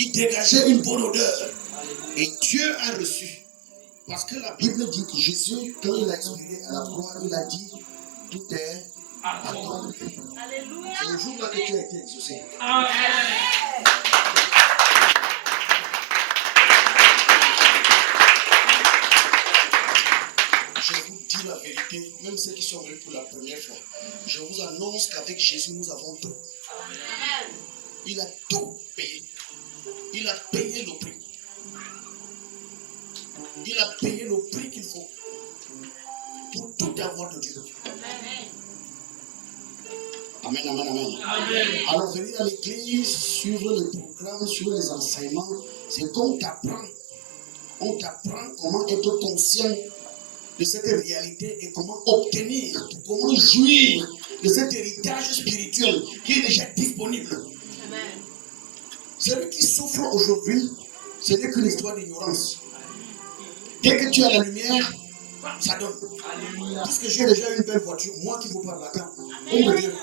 qui dégageait une bonne odeur. Et Dieu a reçu. Parce que la Bible dit que Jésus, quand il a expiré à la croix, il a dit, tout est accompli. C'est le jour-là que tu as été exaucé. Je vous dis la vérité, même ceux qui sont venus pour la première fois, je vous annonce qu'avec Jésus, nous avons tout. Il a tout payé. Il a payé le prix. Il a payé le prix qu'il faut pour tout avoir de Dieu. Amen, amen, amen. Alors venir à l'église, suivre les programmes, suivre les enseignements, c'est qu'on t'apprend. On t'apprend comment être conscient de cette réalité et comment obtenir, comment jouir de cet héritage spirituel qui est déjà disponible. Celui qui souffre aujourd'hui, ce n'est qu'une histoire d'ignorance. Dès que tu as la lumière, ça donne. Puisque j'ai déjà une belle voiture, moi qui vous parle là-dedans, oh mon Dieu,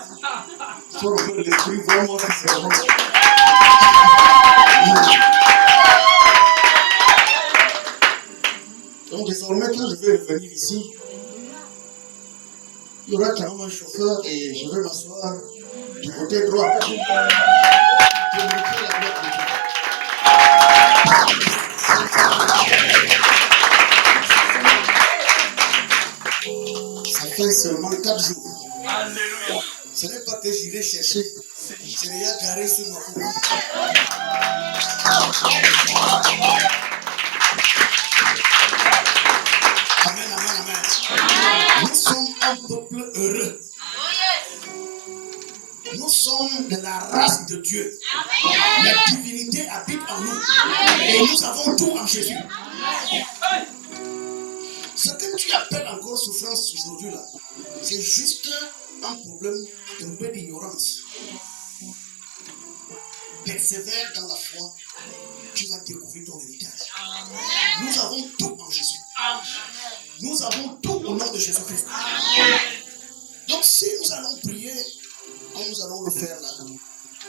sur le peu de l'esprit, vois-moi si c'est vraiment. Donc désormais, quand je vais revenir ici, il y aura quand même un chauffeur et je vais m'asseoir du côté droit. Je vais montrer la gloire de Dieu. Ça fait seulement 4 jours. Alléluia. Ce n'est pas que j'irai chercher. C'est déjà garé sur ma route. Amen, amen, amen. Nous sommes un peuple heureux. Nous sommes de la race de Dieu. La divinité habite en nous. Et nous avons tout en Jésus. Ce que tu appelles encore souffrance aujourd'hui là, c'est juste un problème un peu d'ignorance. Persévère dans la foi, tu vas découvrir ton héritage. Nous avons tout en Jésus. Nous avons tout au nom de Jésus-Christ. Donc si nous allons prier, comme nous allons le faire là,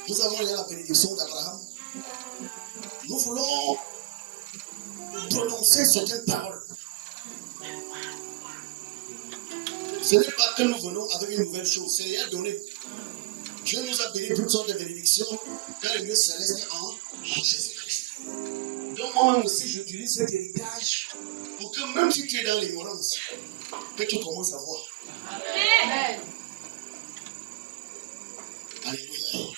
nous avons là la bénédiction d'Abraham. Nous voulons prononcer certaines paroles. Ce n'est pas que nous venons avec une nouvelle chose, c'est rien donné. Dieu nous a béni toutes sortes de bénédictions dans les lieux célestes en Jésus-Christ. Donc moi aussi j'utilise cet héritage pour que même si tu es dans l'ignorance, que tu commences à voir. Amen. Alléluia.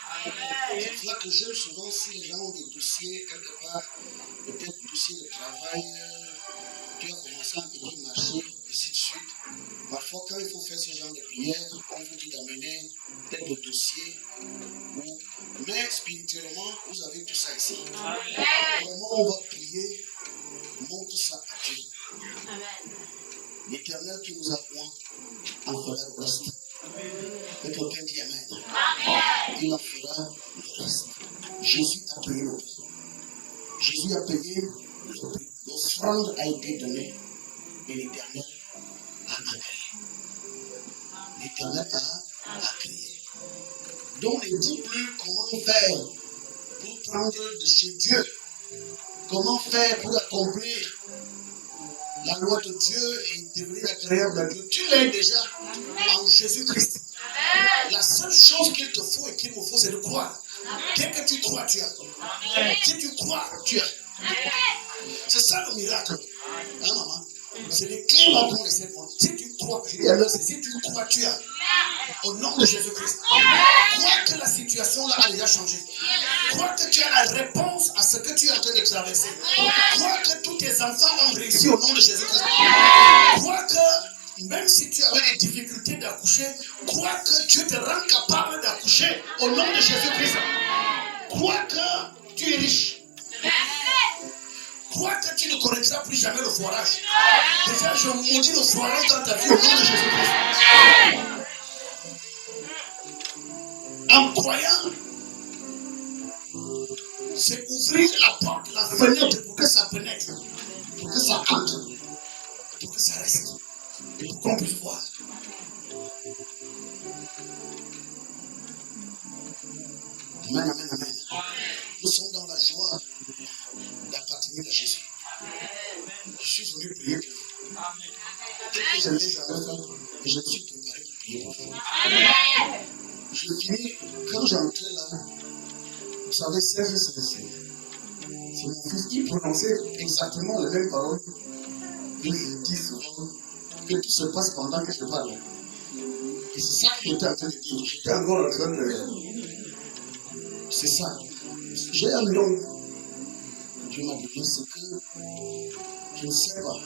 C'est pour ça que j'aime souvent si les gens ont des dossiers quelque part, peut-être dossiers de travail, tu as commencé un petit marché, ainsi de suite. Parfois, quand il faut faire ce genre de prière, on vous dit d'amener peut-être le dossier. Mais spirituellement, vous avez tout ça ici. Comment on va prier, montre ça à Dieu. L'Éternel qui nous a point en fera le reste. Et quelqu'un dit Amen. Il en fera le reste. Jésus a payé le prix. Jésus a payé le prix. L'offrande a été donnée et l'Éternel a agréé. L'Éternel a agréé. Donc ne dis plus comment faire pour prendre de chez Dieu. Comment faire pour accomplir la loi de Dieu et devenir agréable à Dieu. Tu l'es déjà en Jésus-Christ. La seule chose qu'il te faut et qu'il me faut, c'est de croire. Dès que tu crois, tu as. Si tu crois, tu as. C'est ça le miracle. Hein, maman? C'est les clés là qu'on essaie de voir. Si tu crois, je dis alors, c'est si tu crois, tu as. Au nom de Jésus-Christ. Crois que la situation là a déjà changé. Crois que tu as la réponse à ce que tu es en train de traverser. Crois que tous tes enfants ont réussi au nom de Jésus-Christ. Crois que même si tu avais des difficultés d'accoucher, crois que Dieu te rend capable d'accoucher au nom de Jésus-Christ. Crois que tu es riche. Crois que tu ne connaîtras plus jamais le foirage. Déjà, je maudis le foirage dans ta vie au nom de Jésus-Christ. En croyant, c'est ouvrir la porte, la fenêtre pour que ça pénètre, pour que ça entre, pour que ça reste, et pour qu'on puisse voir. Amen, amen, amen. Nous sommes dans la joie venir à Jésus. Je suis venu prier pour vous. Peut-être que je ne l'ai jamais fait, mais je me suis préparé pour prier pour vous. Je finis, quand j'entrais là, vous savez, Serge, c'est mon fils qui prononçait exactement les mêmes paroles que je dis souvent, que tout se passe pendant que je parle. Et c'est ça qu'il était en train de dire. J'étais encore en train de... C'est ça. J'ai un don que Dieu m'a donné, c'est que je ne sais pas.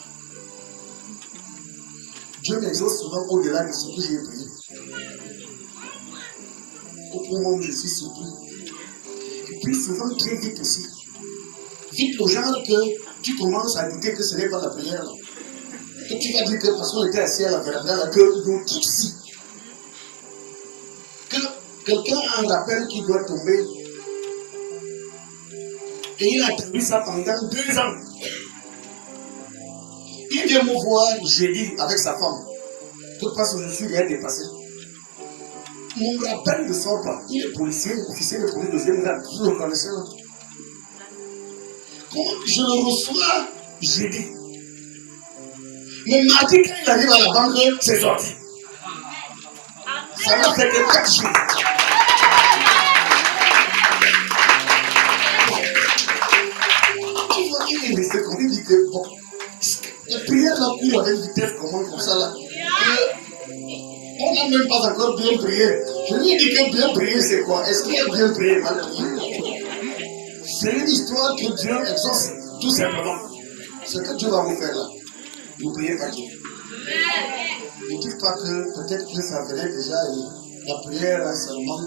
Dieu m'exauce souvent au-delà de ce que j'ai prié. Au point où je suis surpris. Et puis souvent très vite aussi. Vite au genre que tu commences à douter que ce n'est pas la prière. Que tu vas dire que parce qu'on était assis à la véranda, là, que nous tous ici, que quelqu'un a un rappel qui doit tomber. Et il a attendu ça pendant 2 ans. Il vient me voir jeudi avec sa femme. Que parce que je suis bien dépassé. Mon rappel ne sort pas. Il est policier, officier de police deuxième grade. Vous le connaissez là? Comment je le reçois jeudi? Mais mardi, quand il arrive à la banque, c'est sorti. Ça m'a fait que 4 jours. Tu vois, il est resté comme il dit que bon, les prières là courent avec vitesse comme ça là. On n'a même pas encore bien prié. Je lui ai dit que bien prier c'est quoi? Est-ce qu'il a bien prié, mal prié? C'est une histoire que Dieu exauce, tout simplement. Ce que Dieu va vous faire là, n'oubliez pas Dieu. Ne dites pas que peut-être que ça venait déjà et la prière là seulement.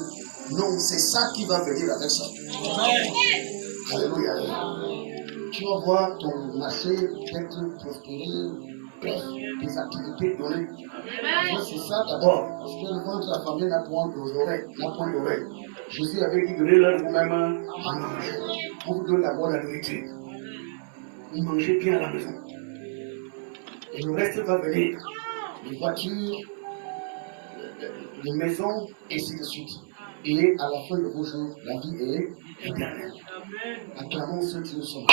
Non, c'est ça qui va venir avec ça. Alléluia. Tu vas voir ton marché peut-être prospérer, bref, des activités données. C'est ça d'abord, parce que le ventre de la famille n'a point d'oreille. Jésus avait dit donnez-leur vous-même à manger. On vous donne d'abord la nourriture. Vous mangez bien à la maison. Et le reste va venir. Les voitures, les maisons, et ainsi de suite. Et à la fin de vos jours, la vie est éternelle. Acclamons ceux qui nous sont.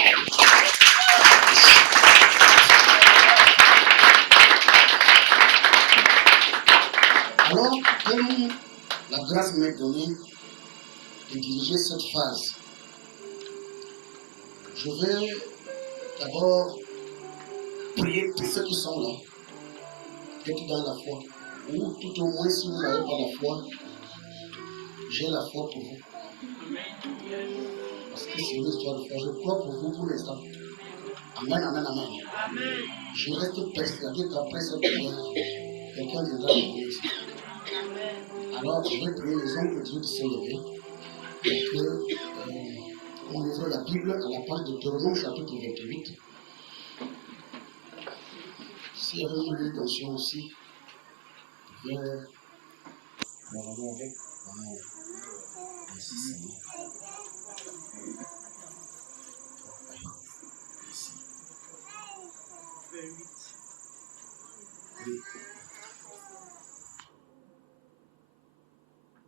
Alors, comme la grâce m'est donnée de diriger cette phase, je vais d'abord prier pour ceux qui sont là, être dans la foi. Ou tout au moins, si vous n'avez pas la foi, j'ai la foi pour vous. Parce que c'est une histoire de foi. Je crois pour vous pour l'instant. Amen, amen, amen. Je reste persuadé qu'après cette prière, quelqu'un viendra prier ici. Alors, je vais prier les hommes de Dieu de se lever et qu'on ouvre la Bible à la page de Deutéronome chapitre 28. S'il y avait une lieu d'onction aussi, je vais regarder avec. Merci Seigneur.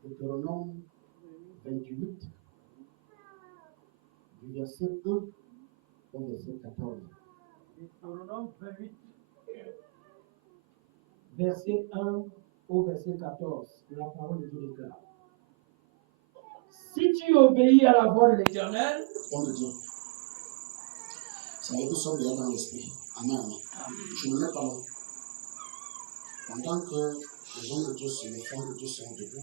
Deutéronome 28, du verset 1 au verset 14. Deutéronome 28, verset 1 au verset 14. La parole de Dieu déclare. Si tu obéis à la voix de l'Éternel, On le dit. Ça veut dire que nous sommes bien dans l'esprit. Amen. Je ne mets pas là. Pendant que les hommes de Dieu, les femmes de Dieu sont debout,